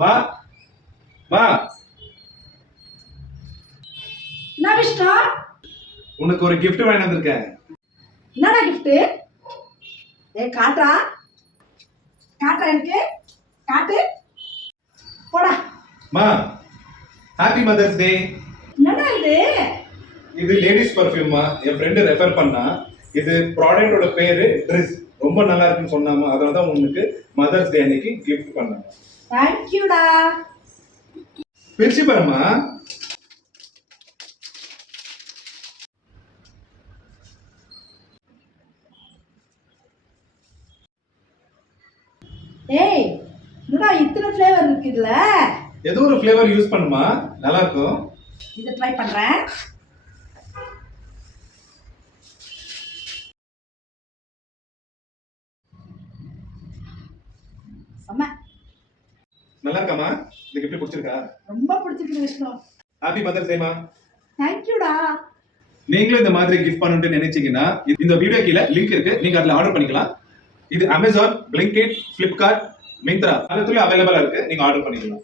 மா மா என்ன விஷ்ணு? உனக்கு ஒரு gift வாங்கி வந்திருக்கேன். என்னடா gift? காட்டுறா காட்டுறா எனக்கு காட்டு போடா. மா ஹாப்பி மதர்ஸ் டே. என்னடா இது? இது லேடிஸ் பர்ஃப்யூம்மா, என் ஃப்ரெண்டு ரெஃபர் பண்ணா. இது ப்ராடக்ட்டோட பேரு ட்ரிஸ். ரொம்ப நல்லா இருக்குன்னு சொன்னாமா, அதனால தான் உனக்கு மதர்ஸ் டே அன்னைக்கு gift பண்ணேன். தேங்க்யூடா. பிரிச்சு பாருமா. என்னடா இத்தனை ஃப்ளேவர் இருக்கு இதுல? ஏதோ ஒரு ஃப்ளேவர் யூஸ் பண்ணுமா, நல்லா இருக்கும். இதை ட்ரை பண்றேன். செம்ம. நல்லா இருக்காமா? இந்த gift பிடிச்சிருக்கா? ரொம்ப பிடிச்சிருக்கு விஷ்ணு. ஹாப்பி மதர்ஸ் டேமா. தேங்க்யூடா. நீங்களும் இந்த மாதிரி கிஃப்ட் பண்ணணும்னு நினைச்சீங்கன்னா இந்த வீடியோ கீழே லிங்க் இருக்கு, நீங்க அதுல ஆர்டர் பண்ணிக்கலாம். இது அமேசான், பிளிங்கிட், பிளிப்கார்ட், மிந்த்ரா எல்லாத்துலயும் அவைலபிளா இருக்கு, நீங்க ஆர்டர் பண்ணிக்கலாம்.